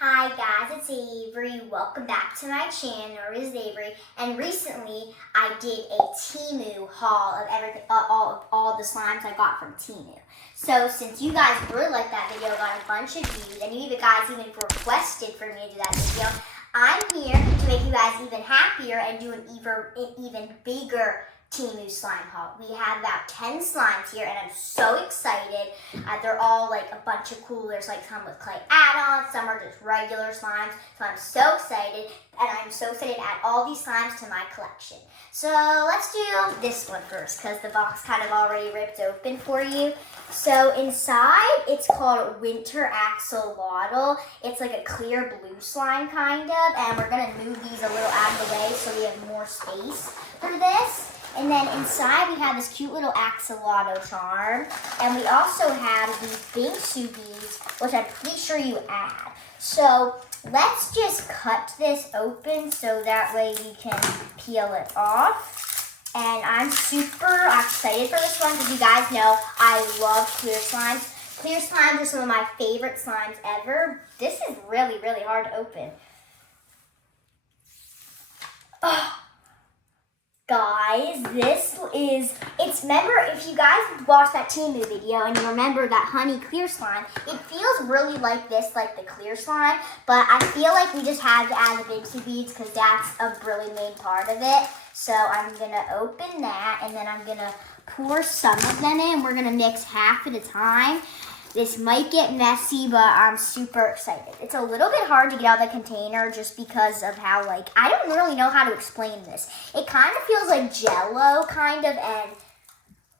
Hi guys, it's Avery. Welcome back to my channel. It is Avery, and recently I did a Temu haul of everything, all the slimes I got from Temu. So since you guys really liked that video, got a bunch of views, and you guys even requested for me to do that video, I'm here to make you guys even happier and do an even bigger Temu slime haul. We have about 10 slimes here, and I'm so excited. They're all like a bunch of cool. There's like some with clay add-ons, some are just regular slimes. So I'm so excited, and I'm so excited to add all these slimes to my collection. So let's do this one first, because the box kind of already ripped open for you. So inside, it's called Winter Axolotl. It's like a clear blue slime kind of, and we're gonna move these a little out of the way so we have more space for this. And then inside we have this cute little axolotl charm. And we also have these bingsu beads, which I'm pretty sure you add. So let's just cut this open so that way we can peel it off. And I'm super excited for this one because you guys know I love clear slimes. Clear slimes are some of my favorite slimes ever. This is really, really hard to open. Oh. Guys, remember, if you guys watched that Temu video and you remember that honey clear slime, it feels really like this, like the clear slime, but I feel like we just have to add the bingsu beads because that's a really main part of it. So I'm going to open that, and then I'm going to pour some of them in. We're going to mix half at a time. This might get messy, but I'm super excited. It's a little bit hard to get out of the container just because of how, I don't really know how to explain this. It kind of feels like Jell-O, kind of, and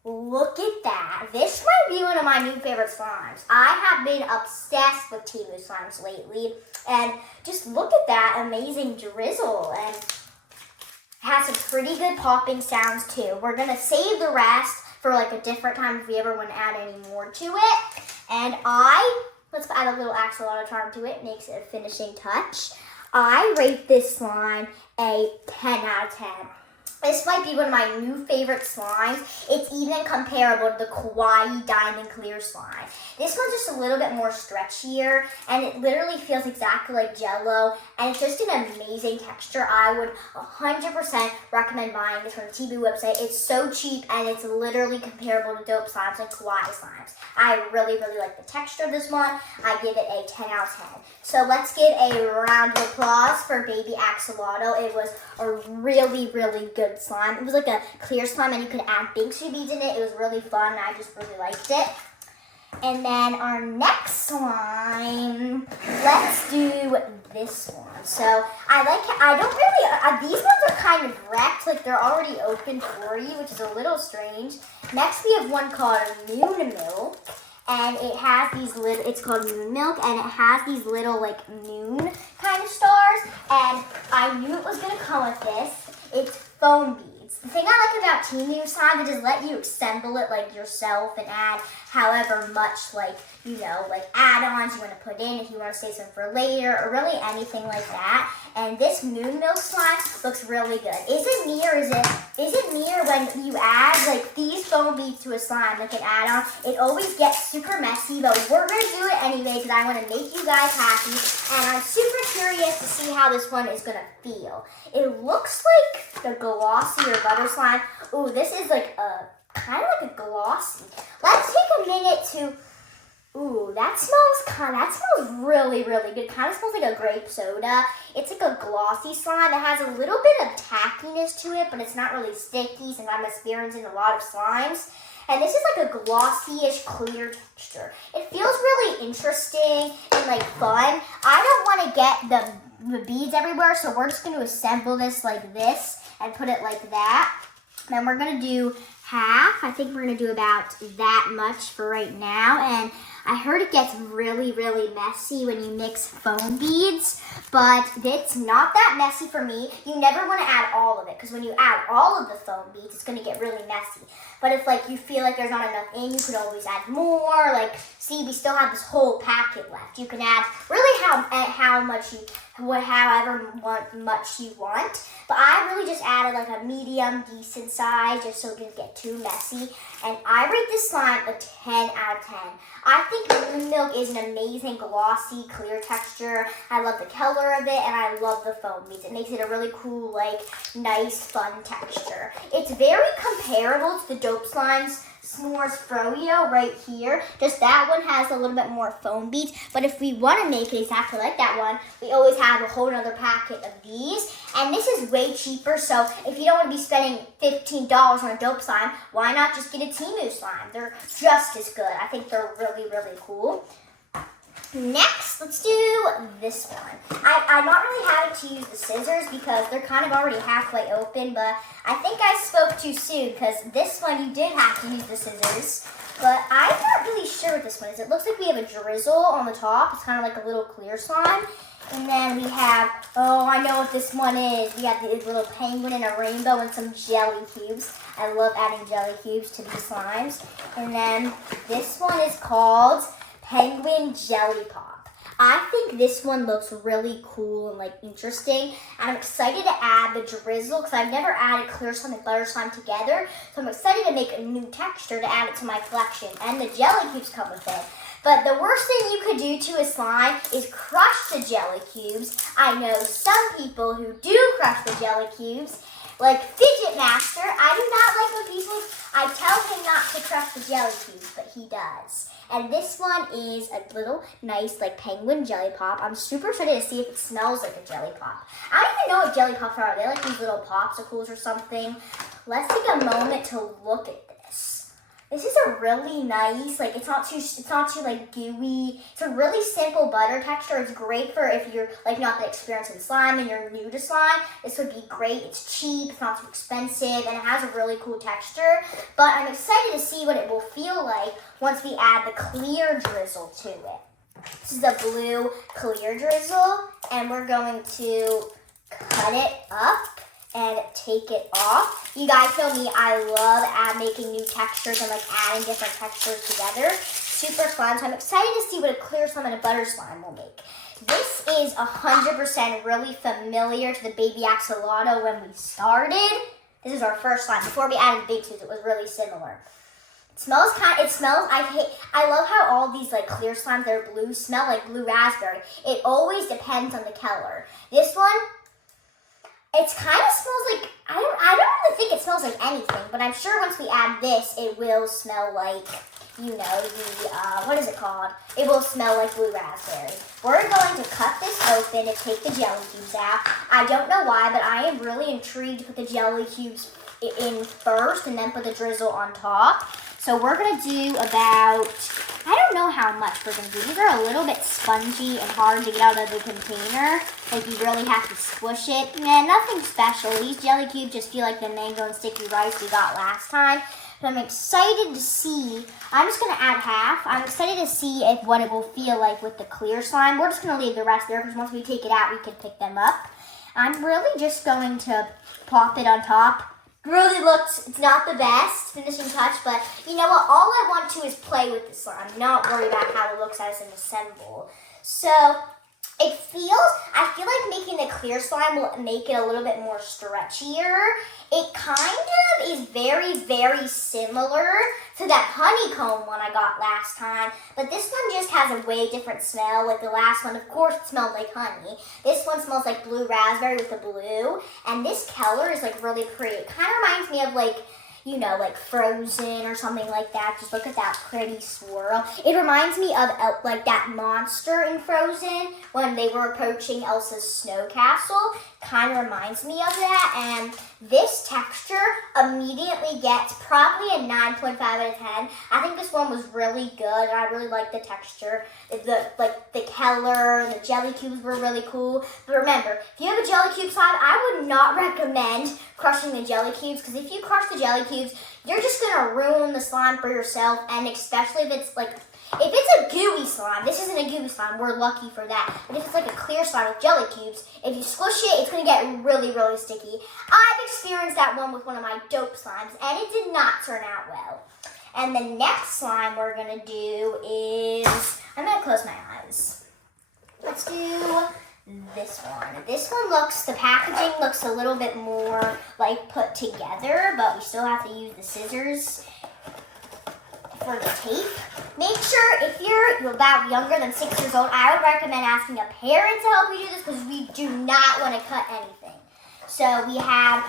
look at that. This might be one of my new favorite slimes. I have been obsessed with Temu slimes lately, and just look at that amazing drizzle, and it has some pretty good popping sounds, too. We're going to save the rest for a different time if we ever want to add any more to it. And let's add a little axolotl charm to it, makes it a finishing touch. I rate this slime a 10 out of 10. This might be one of my new favorite slimes. It's even comparable to the Kawaii Diamond Clear slime. This one's just a little bit more stretchier, and it literally feels exactly like Jell-O, and it's just an amazing texture. I would 100% recommend buying this from the Temu website. It's so cheap, and it's literally comparable to dope slimes and Kawaii slimes. I really, really like the texture of this one. I give it a 10 out of 10. So let's give a round of applause for Baby Axolotl. It was a really, really good slime. It was like a clear slime, and you could add bingsu beads in it. It was really fun, and I just really liked it. And then our next slime, let's do this one. So these ones are kind of wrecked, they're already open for you, which is a little strange. Next we have one called Moon Milk, and it has these little, it's called Moon Milk, and it has these little moon kind of stars, and I knew it was going to come with this. It's foam beads. The thing I like about Temu slime is just let you assemble it yourself and add however much add-ons you want to put in if you want to save some for later or really anything like that. And this Moon Milk slime looks really good. Is it me or when you add these foam beads to a slime like an add-on, it always gets super messy, but we're going to do it anyway because I want to make you guys happy, and I'm super curious to see how this one is going to feel. It looks like the glossy or butter slime. Ooh, this is kind of like a glossy. Let's take a minute to, ooh, that smells really, really good. Kind of smells like a grape soda. It's like a glossy slime. It has a little bit of tackiness to it, but it's not really sticky since I'm experiencing a lot of slimes. And this is like a glossy-ish clear texture. It feels really interesting and fun. I don't want to get the beads everywhere, so we're just going to assemble this like this and put it like that. Then we're going to do half. I think we're going to do about that much for right now. And I heard it gets really, really messy when you mix foam beads, but it's not that messy for me. You never want to add all of it, because when you add all of the foam beads, it's going to get really messy. But if like you feel like there's not enough in, you could always add more. Like, see, we still have this whole packet left. You can add really how much you, however much you want. But I really just added like a medium, decent size, just so it didn't get too messy. And I rate this slime a 10 out of 10. I think Moon Milk is an amazing, glossy, clear texture. I love the color of it, and I love the foam beads. It makes it a really cool, like, nice, fun texture. It's very comparable to the Dope Slime's S'mores Froyo right here. Just that one has a little bit more foam beads. But if we want to make it exactly like that one, we always have a whole other packet of these. And this is way cheaper, so if you don't want to be spending $15 on a Dope Slime, why not just get a Temu slime? They're just as good. I think they're really, really cool. Next, let's do this one. I'm not really having to use the scissors because they're kind of already halfway open, but I think I spoke too soon because this one you did have to use the scissors. But I'm not really sure what this one is. It looks like we have a drizzle on the top. It's kind of like a little clear slime. And then we have, oh, I know what this one is. We have the little penguin and a rainbow and some jelly cubes. I love adding jelly cubes to these slimes. And then this one is called Penguin Jelly Pop. I think this one looks really cool and like interesting. And I'm excited to add the drizzle because I've never added clear slime and butter slime together. So I'm excited to make a new texture to add it to my collection. And the jelly cubes come with it. But the worst thing you could do to a slime is crush the jelly cubes. I know some people who do crush the jelly cubes, like Fidget Master. I do not like when people, I tell him not to crush the jelly cubes, but he does. And this one is a little nice like penguin jelly pop. I'm super excited to see if it smells like a jelly pop. I don't even know what jelly pops are. Are they like these little popsicles or something? Let's take a moment to look at this. This is a really nice, like it's not too like gooey. It's a really simple butter texture. It's great for if you're like not that experienced in slime and you're new to slime. This would be great. It's cheap, it's not too expensive, and it has a really cool texture. But I'm excited to see what it will feel like once we add the clear drizzle to it. This is a blue clear drizzle, and we're going to cut it up and take it off. You guys know me, I love making new textures and like adding different textures together. Super fun, so I'm excited to see what a clear slime and a butter slime will make. This is 100% really familiar to the baby axolotl when we started. This is our first slime. Before we added the big tooth, it was really similar. I love how all these like clear slimes that are blue smell like blue raspberry. It always depends on the color. This one, it kind of smells like, I don't really think it smells like anything, but I'm sure once we add this, it will smell like, you know, what is it called? It will smell like blue raspberry. We're going to cut this open and take the jelly cubes out. I don't know why, but I am really intrigued to put the jelly cubes in first and then put the drizzle on top. So we're going to do about, I don't know how much we're going to do. These are a little bit spongy and hard to get out of the container. Like you really have to squish it. Man, nothing special. These jelly cubes just feel like the mango and sticky rice we got last time. But I'm excited to see, I'm just going to add half. I'm excited to see what it will feel like with the clear slime. We're just going to leave the rest there because once we take it out, we can pick them up. I'm really just going to pop it on top. Really it's not the best finishing touch, but you know what? All I want to is play with the slime, not worry about how it looks as an assemble. So I feel like making the clear slime will make it a little bit more stretchier. It kind of is very, very similar to that honeycomb one I got last time, but this one just has a way different smell. Like the last one, of course, it smelled like honey. This one smells like blue raspberry with the blue, and this color is like really pretty. It kind of reminds me of like, you know, like Frozen or something like that. Just look at that pretty swirl. It reminds me of like that monster in Frozen when they were approaching Elsa's snow castle. Kind of reminds me of that. And this texture immediately gets probably a 9.5 out of 10. I think this one was really good, and I really like the texture. The color, the jelly cubes were really cool. But remember, if you have a jelly cube slime, I would not recommend crushing the jelly cubes, because if you crush the jelly cubes, you're just gonna ruin the slime for yourself, and especially if it's like, If it's a gooey slime, this isn't a gooey slime, we're lucky for that. But if it's like a clear slime with jelly cubes, if you squish it, it's gonna get really, really sticky. I've experienced that one with one of my dope slimes, and it did not turn out well. And the next slime we're gonna do is, I'm gonna close my eyes. Let's do this one. This one looks, the packaging looks a little bit more like put together, but we still have to use the scissors for the tape. Make sure if you're about younger than 6 years old, I would recommend asking a parent to help you do this because we do not want to cut anything. So we have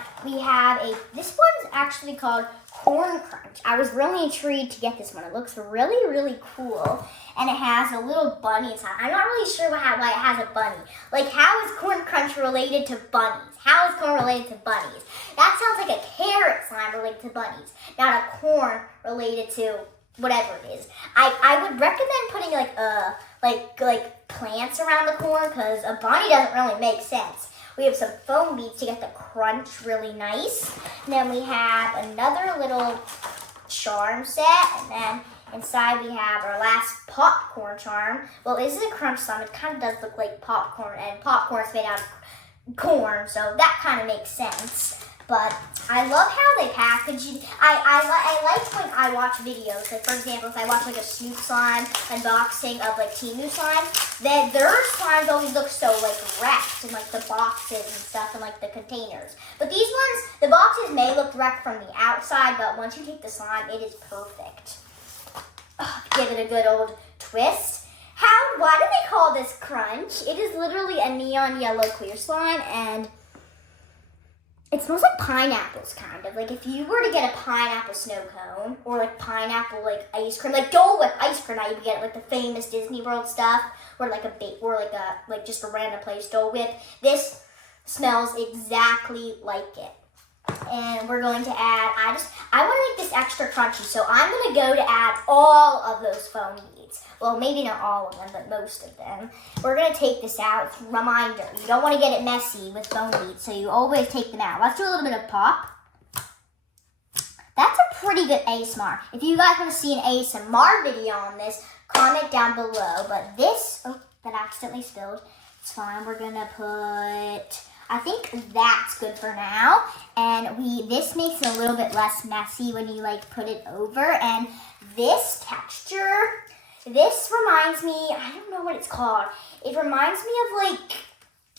this one's actually called Corn Crunch. I was really intrigued to get this one. It looks really, really cool. And it has a little bunny inside. I'm not really sure why it has a bunny. Like, how is Corn Crunch related to bunnies? How is corn related to bunnies? That sounds like a carrot slime related to bunnies, not a corn related to whatever it is. I would recommend putting like plants around the corn because a bunny doesn't really make sense. We have some foam beads to get the crunch really nice. And then we have another little charm set. And then inside we have our last popcorn charm. Well, this is a crunch slime. It kind of does look like popcorn. And popcorn's made out of corn. So that kind of makes sense. But I love how they package it. I like when I watch videos. Like, for example, if I watch like a Snoop slime unboxing of like Temu slime, then their slimes always look so like wrecked in like the boxes and stuff and like the containers. But these ones, the boxes may look wrecked from the outside, but once you take the slime, it is perfect. Give it a good old twist. Why do they call this crunch? It is literally a neon yellow clear slime, and it smells like pineapples, kind of. Like if you were to get a pineapple snow cone or like pineapple like ice cream, like Dole Whip ice cream, now you get like the famous Disney World stuff, or like just a random place Dole Whip. This smells exactly like it. And we're going to add, I want to make this extra crunchy, so I'm going to go to add all of those foam beads. Well, maybe not all of them, but most of them. We're going to take this out. Reminder, you don't want to get it messy with foam beads, so you always take them out. Let's do a little bit of pop. That's a pretty good ASMR. If you guys want to see an ASMR video on this, comment down below. But this, oh, that accidentally spilled. It's fine. We're going to put, I think that's good for now. And this makes it a little bit less messy when you like put it over. And this texture, this reminds me, I don't know what it's called. It reminds me of like,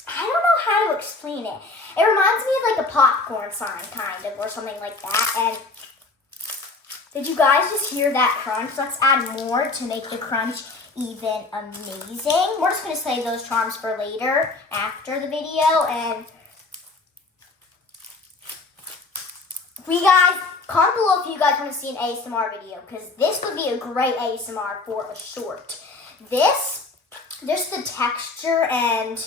I don't know how to explain it. It reminds me of like a popcorn slime kind of, or something like that. And did you guys just hear that crunch? Let's add more to make the crunch even amazing. We're just going to save those charms for later after the video. And comment below if you guys want to see an ASMR video, because this would be a great ASMR for a short. This, just the texture, and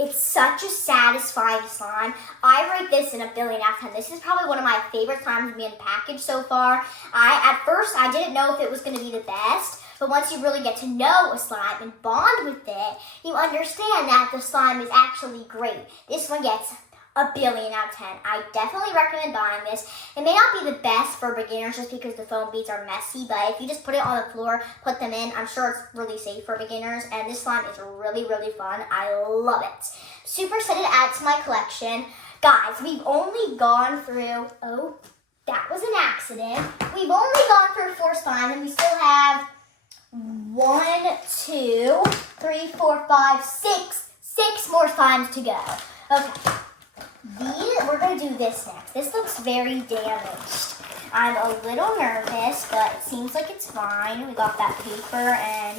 it's such a satisfying slime. I rate this in a billion out of 10. This is probably one of my favorite slimes being packaged so far. At first, I didn't know if it was going to be the best. But once you really get to know a slime and bond with it, you understand that the slime is actually great. This one gets a billion out of 10. I definitely recommend buying this. It may not be the best for beginners just because the foam beads are messy, but if you just put it on the floor, put them in, I'm sure it's really safe for beginners. And this slime is really, really fun. I love it. Super excited to add to my collection. Guys, we've only gone through, oh, that was an accident. We've only gone through 4 slimes, and we still have 1, 2, 3, 4, 5, 6 more slimes to go. Okay. We're going to do this next. This looks very damaged. I'm a little nervous, but it seems like it's fine. We got that paper, and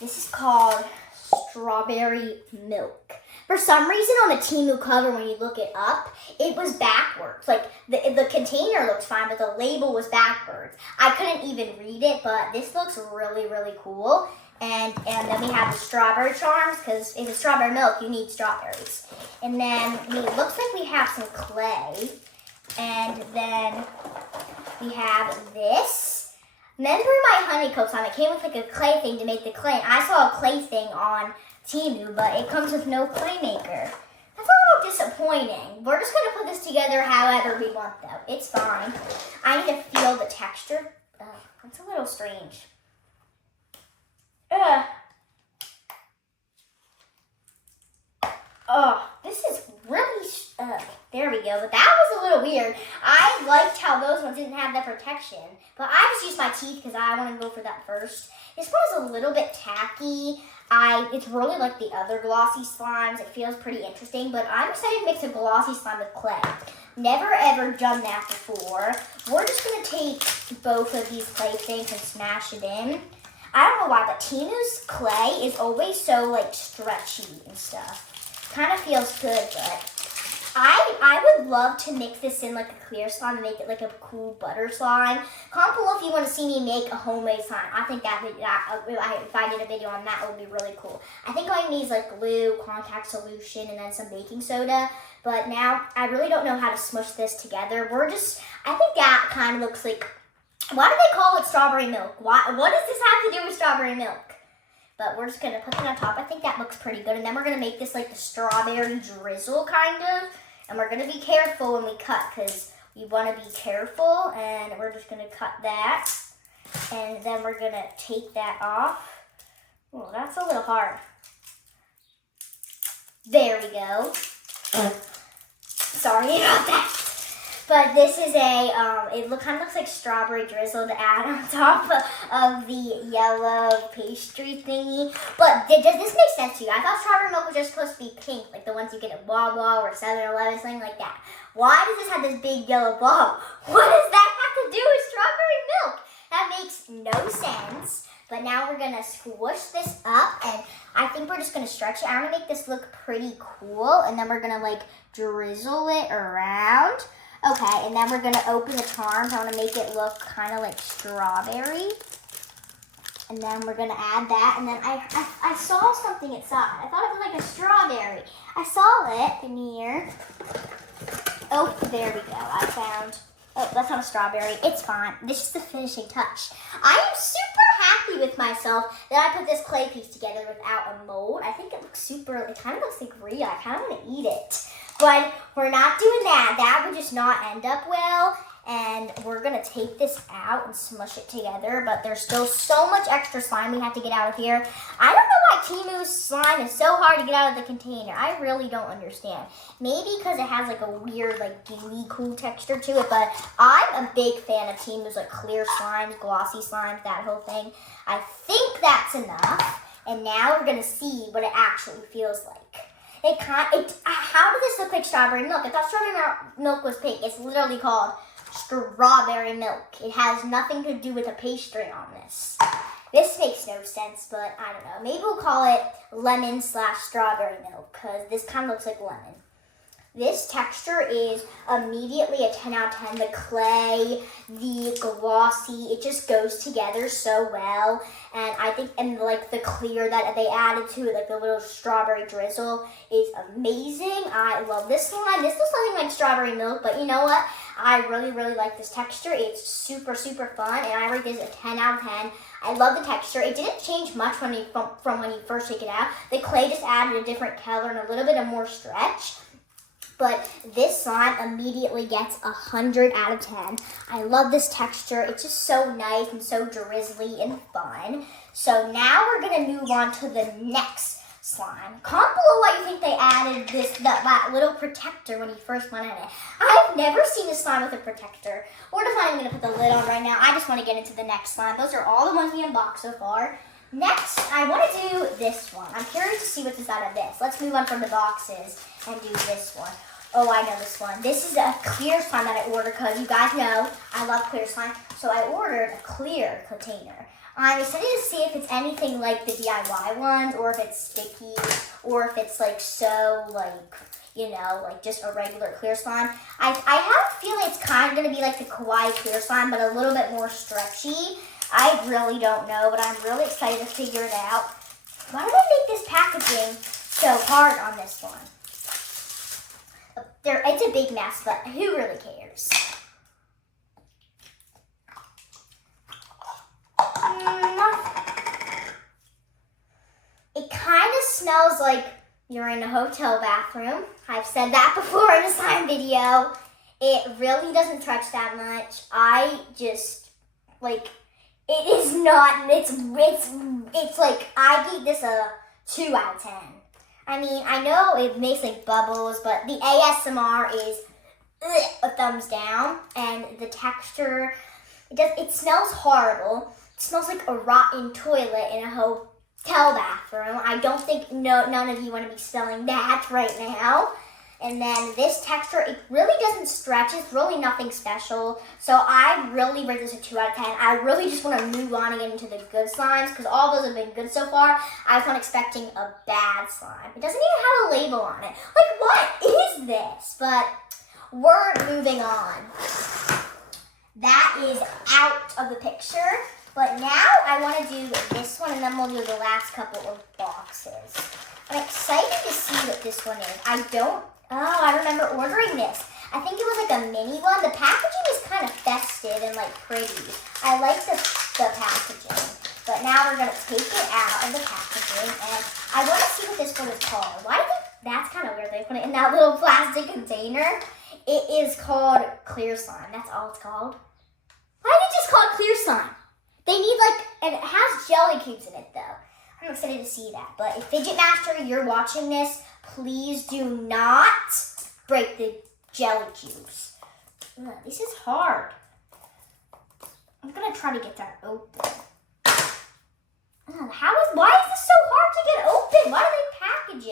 this is called strawberry milk. For some reason on the Temu cover, when you look it up, it was backwards. Like, the container looks fine, but the label was backwards. I couldn't even read it, but this looks really, really cool. And then we have the strawberry charms, because if it's strawberry milk, you need strawberries. And then it looks like we have some clay. And then we have this. Remember my honeycomb slime? It came with like a clay thing to make the clay. I saw a clay thing on Temu, but it comes with no clay maker. That's a little disappointing. We're just going to put this together however we want, though. It's fine. I need to feel the texture. That's a little strange. Oh, this is really, there we go. But that was a little weird. I liked how those ones didn't have that protection. But I just used my teeth because I want to go for that first. This one is a little bit tacky. It's really like the other glossy slimes. It feels pretty interesting. But I'm excited to mix a glossy slime with clay. Never ever done that before. We're just going to take both of these clay things and smash it in. I don't know why, but Temu's clay is always so like stretchy and stuff. Kind of feels good, but I would love to mix this in like a clear slime and make it like a cool butter slime. Comment below if you want to see me make a homemade slime. I think if I did a video on that, it would be really cool. I think all you need is like glue, contact solution, and then some baking soda. But now I really don't know how to smush this together. I think that kind of looks like, why do they call it strawberry milk? What does this have to do with strawberry milk? But we're just going to put that on top. I think that looks pretty good. And then we're going to make this like the strawberry drizzle kind of. And we're going to be careful when we cut because we want to be careful. And we're just going to cut that. And then we're going to take that off. Oh, that's a little hard. There we go. Sorry about that. But this is it kind of looks like strawberry drizzle to add on top of the yellow pastry thingy. But does this make sense to you? I thought strawberry milk was just supposed to be pink, like the ones you get at Wawa or 7-Eleven, something like that. Why does this have this big yellow blob? What does that have to do with strawberry milk? That makes no sense. But now we're going to squish this up, and I think we're just going to stretch it. I'm going to make this look pretty cool, and then we're going to like drizzle it around. Okay, and then we're going to open the charms. I want to make it look kind of like strawberry. And then we're going to add that. And then I saw something inside. I thought it was like a strawberry. I saw it in here. Oh, there we go. I found... Oh, that's not a strawberry. It's fine. This is the finishing touch. I am super happy with myself that I put this clay piece together without a mold. I think it looks super... It kind of looks like real. I kind of want to eat it. But we're not doing that. That would just not end up well. And we're going to take this out and smush it together. But there's still so much extra slime we have to get out of here. I don't know why Temu's slime is so hard to get out of the container. I really don't understand. Maybe because it has like a weird, like gooey, cool texture to it. But I'm a big fan of Temu's like clear slimes, glossy slimes, that whole thing. I think that's enough. And now we're going to see what it actually feels like. How does this look like strawberry milk? I thought strawberry milk was pink. It's literally called strawberry milk. It has nothing to do with a pastry on this. This makes no sense, but I don't know. Maybe we'll call it lemon/strawberry milk because this kind of looks like lemon. This texture is immediately a 10 out of 10. The clay, the glossy, it just goes together so well. And I think, and like the clear that they added to it, like the little strawberry drizzle is amazing. I love this one. This looks something like strawberry milk, but you know what? I really, really like this texture. It's super, super fun, and I rate this a 10 out of 10. I love the texture. It didn't change much from when you first take it out. The clay just added a different color and a little bit of more stretch. But this slime immediately gets 100 out of 10. I love this texture. It's just so nice and so drizzly and fun. So now we're going to move on to the next slime. Comment below what you think they added that little protector when you first wanted it. I've never seen a slime with a protector. We're just not even going to put the lid on right now. I just want to get into the next slime. Those are all the ones we unboxed so far. Next, I want to do this one. I'm curious to see what's inside of this. Let's move on from the boxes and do this one. Oh, I know this one. This is a clear slime that I ordered because you guys know I love clear slime. So I ordered a clear container. I'm excited to see if it's anything like the DIY ones or if it's sticky or if it's like so like, you know, like just a regular clear slime. I have a feeling it's kind of going to be like the kawaii clear slime but a little bit more stretchy. I really don't know, but I'm really excited to figure it out. Why did I make this packaging so hard on this one? It's a big mess, but who really cares? It kind of smells like you're in a hotel bathroom. I've said that before in a slime video. It really doesn't touch that much. I just, like, It is not, it's like, I gave this a 2 out of 10. I mean, I know it makes like bubbles, but the ASMR is a thumbs down, and the texture, it smells horrible. It smells like a rotten toilet in a hotel bathroom. I don't think none of you want to be smelling that right now. And then this texture, it really doesn't stretch. It's really nothing special. So I really rate this a 2 out of 10. I really just want to move on and get into the good slimes because all those have been good so far. I was not expecting a bad slime. It doesn't even have a label on it. Like, what is this? But we're moving on. That is out of the picture. But now I want to do this one, and then we'll do the last couple of boxes. I'm excited to see what this one is. I remember ordering this. I think it was like a mini one. The packaging is kind of festive and like pretty. I like the packaging. But now we're going to take it out of the packaging, and I want to see what this one is called. Why do you think that's kind of weird? They put it in that little plastic container. It is called clear slime. That's all it's called. Why did it just call it clear slime? They need and it has jelly cubes in it though. I'm excited to see that. But if Fidget Master, you're watching this, please do not break the jelly cubes. Ugh, this is hard. I'm gonna try to get that open. Why is this so hard to get open? Why do they package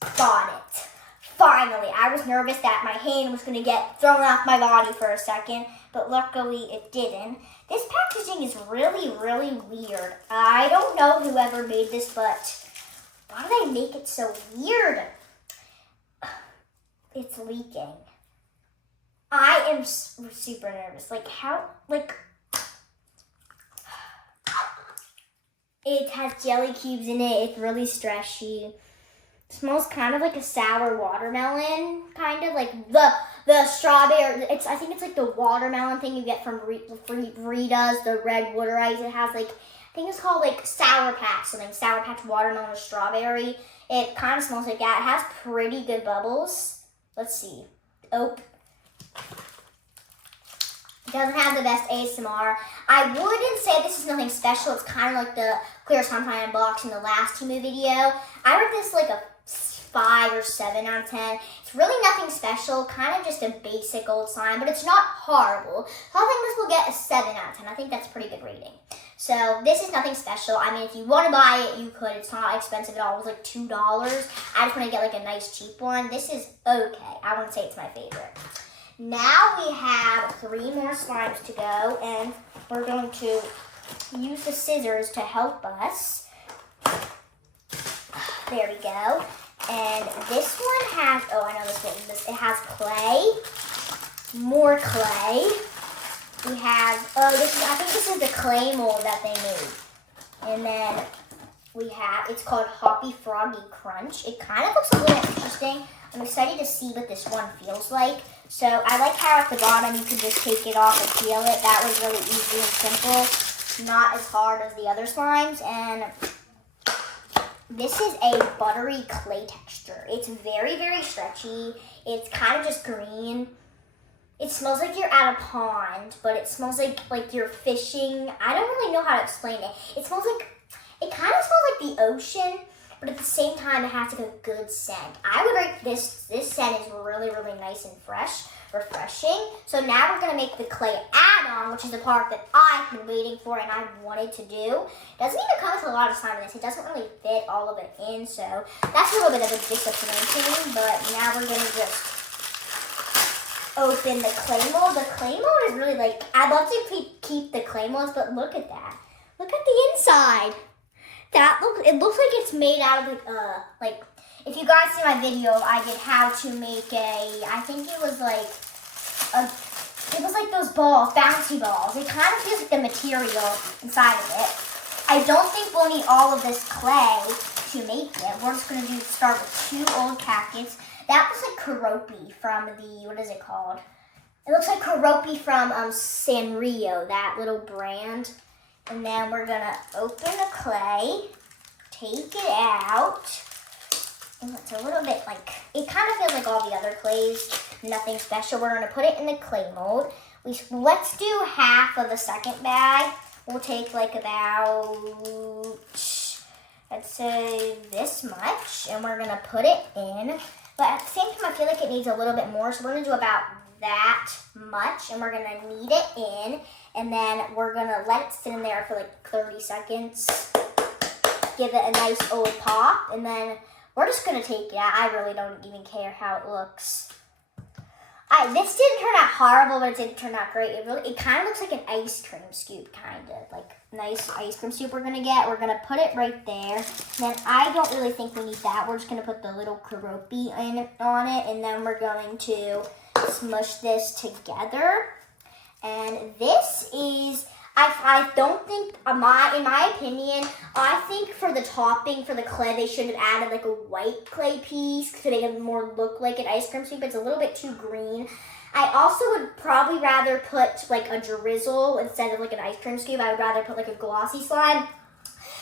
it? Got it. Finally, I was nervous that my hand was gonna get thrown off my body for a second, but luckily it didn't. This packaging is really, really weird. I don't know whoever made this, but why do they make it so weird? It's leaking. I am super nervous. It has jelly cubes in it. It's really stretchy. It smells kind of like a sour watermelon, kind of like the strawberry. I think it's like the watermelon thing you get from Rita's, the red water ice. It has I think it's called Sour Patch, something Sour Patch watermelon or strawberry. It kind of smells like that. It has pretty good bubbles. Let's see. Oh. It doesn't have the best ASMR. I wouldn't say this is nothing special. It's kind of like the clear slime I unboxed in the last Temu video. I rate this a 5 or 7 out of 10. It's really nothing special, kind of just a basic old slime, but it's not horrible. So I think this will get a 7 out of 10. I think that's a pretty good rating. So this is nothing special. I mean, if you want to buy it, you could. It's not expensive at all. It was $2. I just want to get a nice cheap one. This is okay. I wouldn't say it's my favorite. Now we have 3 more slimes to go, and we're going to use the scissors to help us. There we go. And this one has, I know this one. It has clay, more clay. We have, I think this is the clay mold that they made. And then we have, it's called Hoppy Froggy Crunch. It kind of looks a little interesting. I'm excited to see what this one feels like. So I like how at the bottom you can just take it off and peel it. That was really easy and simple. Not as hard as the other slimes. And this is a buttery clay texture. It's very, very stretchy. It's kind of just green. It smells like you're at a pond, but it smells like you're fishing. I don't really know how to explain it. It kind of smells like the ocean, but at the same time, it has a good scent. I would rate this scent is really, really nice and fresh, refreshing. So now we're going to make the clay add-on, which is the part that I've been waiting for and I've wanted to do. It doesn't even come with a lot of slime in this. It doesn't really fit all of it in, so that's a little bit of a disappointing, but now we're going to just open the clay mold. The clay mold is really I'd love to keep the clay molds, but look at that. Look at the inside. It looks like it's made out of if you guys see my video, I did how to make I think it was those balls, bouncy balls. It kind of feels like the material inside of it. I don't think we'll need all of this clay to make it. We're just going to start with 2 old cactus. That looks like Karopi from what is it called? It looks like Karopi from Sanrio, that little brand. And then we're going to open the clay, take it out. And it's a little bit it kind of feels like all the other clays, nothing special. We're going to put it in the clay mold. let's do half of the second bag. We'll take like about, let's say this much, and we're gonna put it in. But at the same time, I feel like it needs a little bit more, so we're gonna do about that much, and we're gonna knead it in, and then we're gonna let it sit in there for like 30 seconds. Give it a nice old pop, and then we're just gonna take it out. I really don't even care how it looks. This didn't turn out horrible, but it didn't turn out great. It kind of looks like an ice cream scoop, kind of. Like nice ice cream scoop we're gonna get. We're gonna put it right there. And then I don't really think we need that. We're just gonna put the little karopi on it, and then we're going to smush this together. And this is, I don't think, in my opinion, I think for the topping, for the clay, they should have added like a white clay piece to make it more look like an ice cream scoop. It's a little bit too green. I also would probably rather put like a drizzle instead of like an ice cream scoop. I would rather put like a glossy slime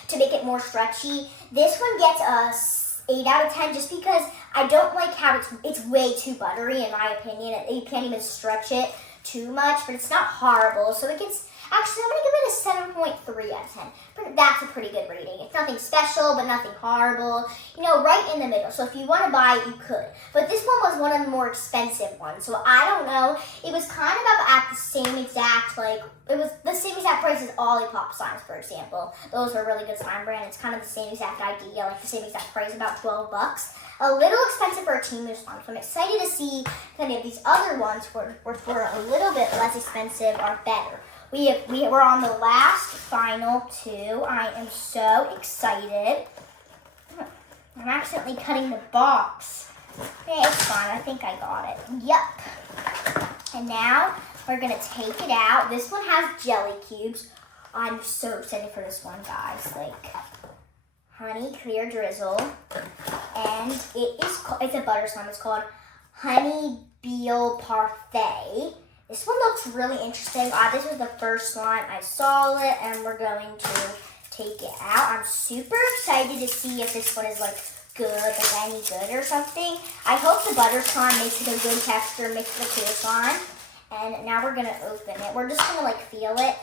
to make it more stretchy. This one gets a 8 out of 10 just because I don't like how it's way too buttery in my opinion. You can't even stretch it too much, but it's not horrible. So it gets, actually, I'm going to give it a 7.3 out of 10. But that's a pretty good rating. It's nothing special, but nothing horrible. You know, right in the middle. So if you want to buy it, you could. But this one was one of the more expensive ones. So I don't know. It was kind of up at the same exact, like, it was the same exact price as Olipop slimes, for example. Those are really good slime brand. It's kind of the same exact idea, like the same exact price, about 12 bucks. A little expensive for a Temu slime. So I'm excited to see if any of these other ones, which were a little bit less expensive, are better. We're on the last final two. I am so excited. I'm accidentally cutting the box. Okay, it's fine. I think I got it. Yup. And now we're going to take it out. This one has jelly cubes. I'm so excited for this one, guys. Like, honey clear drizzle. And it's a butter slime. It's called Honey Beal Parfait. This one looks really interesting. This was the first slime. I saw it, and we're going to take it out. I'm super excited to see if this one is like good, like any good or something. I hope the butter slime makes it a good texture, makes it a clear slime. And now we're gonna open it. We're just gonna like feel it.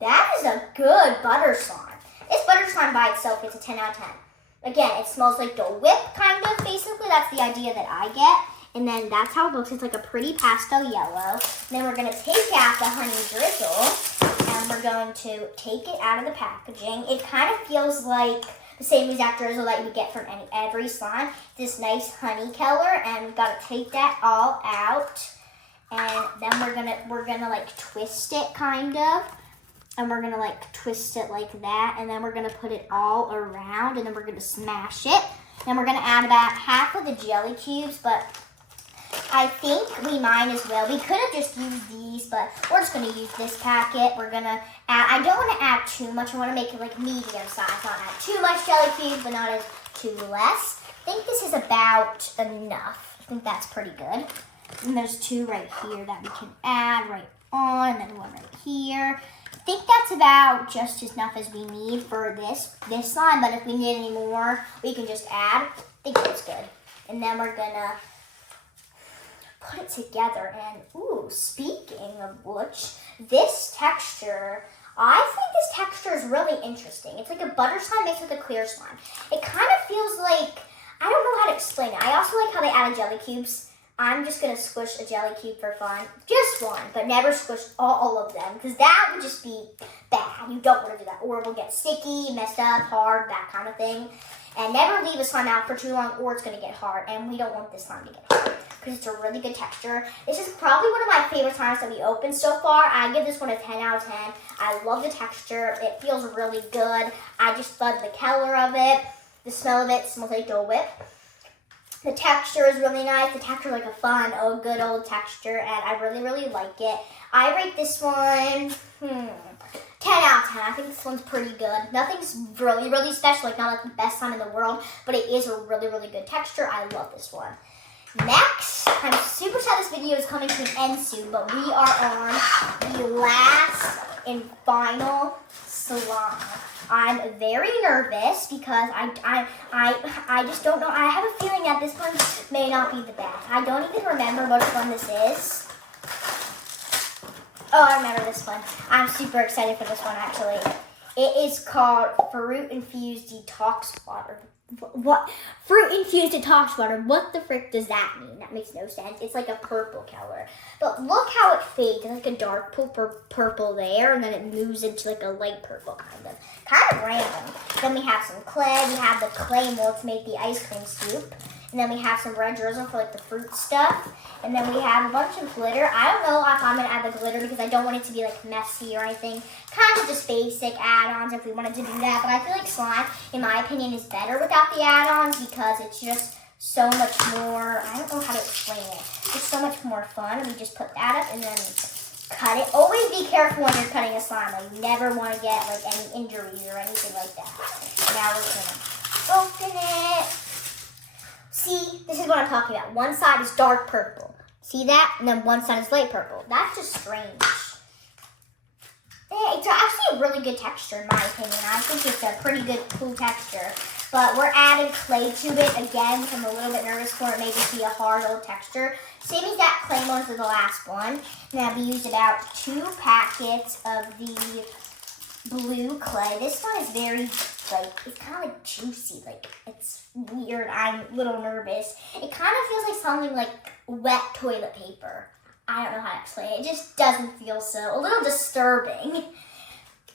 That is a good butter slime. This butter slime by itself gets a 10 out of 10. Again, it smells like the whip, kind of, basically. That's the idea that I get. And then that's how it looks. It's like a pretty pastel yellow. And then we're going to take out the honey drizzle, and we're going to take it out of the packaging. It kind of feels like the same exact drizzle that you would get from any Avery slime. This nice honey color, and we've got to take that all out. And then we're gonna like twist it, kind of. And we're gonna like twist it like that, and then we're gonna put it all around, and then we're gonna smash it. Then we're gonna add about half of the jelly cubes, but I think we might as well. We could have just used these, but we're just gonna use this packet. We're gonna add, I don't wanna add too much. I wanna make it like medium size, not add too much jelly cubes, but not too less. I think this is about enough. I think that's pretty good. And there's two right here that we can add right on, and then one right here. I think that's about just enough as we need for this slime, but if we need any more, we can just add. I think that's good. And then we're gonna put it together, and ooh, speaking of which, this texture, I think this texture is really interesting. It's like a butter slime mixed with a clear slime. It kind of feels like, I don't know how to explain it. I also like how they added jelly cubes. I'm just going to squish a jelly cube for fun. Just one, but never squish all of them, because that would just be bad. You don't want to do that, or it will get sticky, messed up, hard, that kind of thing. And never leave a slime out for too long, or it's going to get hard, and we don't want this slime to get hard, because it's a really good texture. This is probably one of my favorite slimes that we opened so far. I give this one a 10 out of 10. I love the texture. It feels really good. I just love the color of it. The smell of it smells like Dole Whip. The texture is really nice. The texture is like a fun, good old texture, and I really, really like it. I rate this one 10 out of 10. I think this one's pretty good. Nothing's really, really special, like not like the best slime in the world, but it is a really, really good texture. I love this one. Next, I'm super sad this video is coming to an end soon, but we are on the last and final slime. I'm very nervous because I just don't know. I have a feeling that this one may not be the best. I don't even remember which one this is. Oh, I remember this one. I'm super excited for this one, actually. It is called Fruit Infused Detox Water. What? Fruit Infused Detox Water. What the frick does that mean? That makes no sense. It's like a purple color. But look how it fades. It's like a dark purple there, and then it moves into like a light purple kind of. Kind of random. Then we have some clay. We have the clay mold to make the ice cream soup. And then we have some red drizzle for like the fruit stuff. And then we have a bunch of glitter. I don't know if I'm going to add the glitter because I don't want it to be like messy or anything. Kind of just basic add-ons if we wanted to do that. But I feel like slime, in my opinion, is better without the add-ons because it's just so much more, I don't know how to explain it. It's so much more fun. We just put that up and then cut it. Always be careful when you're cutting a slime. Like, you never want to get like any injuries or anything like that. Now we're going to open it. See, this is what I'm talking about. One side is dark purple. See that? And then one side is light purple. That's just strange. Yeah, it's actually a really good texture in my opinion. I think it's a pretty good, cool texture. But we're adding clay to it again, which I'm a little bit nervous for. It may just be a hard old texture. Same exact clay mold for the last one. And we used about 2 packets of the blue clay. This one is very, like, it's kind of like juicy. Like, it's weird. I'm a little nervous. It kind of feels like something like wet toilet paper. I don't know how to explain it. It just doesn't feel so, a little disturbing.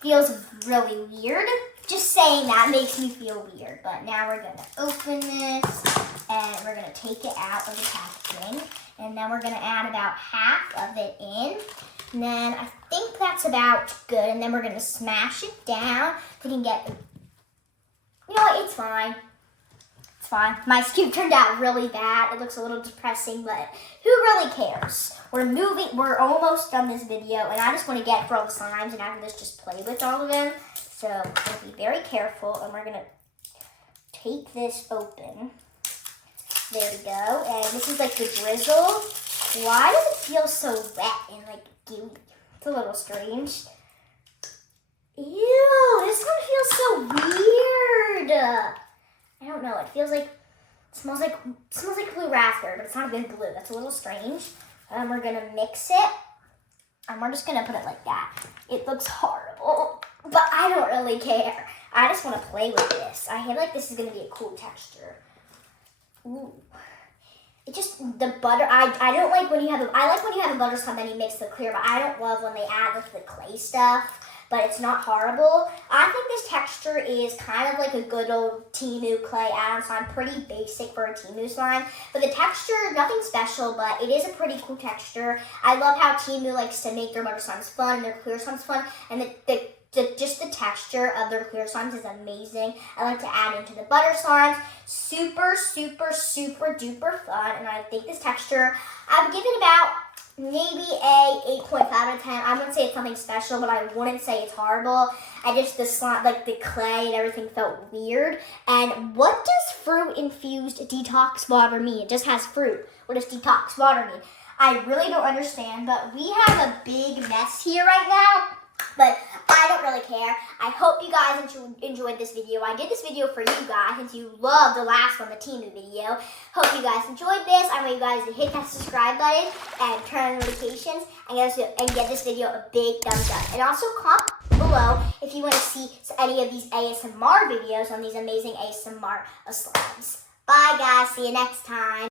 Feels really weird. Just saying that makes me feel weird. But now we're going to open this and we're going to take it out of the packaging. And then we're going to add about half of it in. And then I think that's about good. And then we're going to smash it down. We can get, you know what, it's fine. It's fine. My scoop turned out really bad. It looks a little depressing, but who really cares? We're almost done this video, and I just want to get for all the slimes, and after this, just play with all of them. So we'll be very careful, and we're going to take this open. There we go. And this is like the drizzle. Why does it feel so wet and like gooey? It's a little strange. Ew, this one feels so weird. I don't know. It feels like, it smells like blue raspberry, but it's not good blue. That's a little strange. And we're going to mix it. And we're just going to put it like that. It looks horrible, but I don't really care. I just want to play with this. I feel like this is going to be a cool texture. Ooh. It just, the butter, I don't like when you have, I like when you have a butter slime, then you mix the clear, but I don't love when they add like the clay stuff, but it's not horrible. I think this texture is kind of like a good old Temu clay add-on slime, pretty basic for a Temu slime, but the texture, nothing special, but it is a pretty cool texture. I love how Temu likes to make their butter slimes fun and their clear slimes fun, and just the texture of their clear slimes is amazing. I like to add into the butter slimes. Super, super, super duper fun. And I think this texture, I've given about maybe a 8.5 out of 10. I wouldn't say it's something special, but I wouldn't say it's horrible. The slime, like the clay and everything felt weird. And what does fruit infused detox water mean? It just has fruit. What does detox water mean? I really don't understand, but we have a big mess here right now. But I don't really care. I hope you guys enjoyed this video. I did this video for you guys since you loved the last one, the Temu video. Hope you guys enjoyed this. I want you guys to hit that subscribe button and turn on notifications and get this video a big thumbs up. And also comment below if you want to see any of these ASMR videos on these amazing ASMR slimes. Bye guys. See you next time.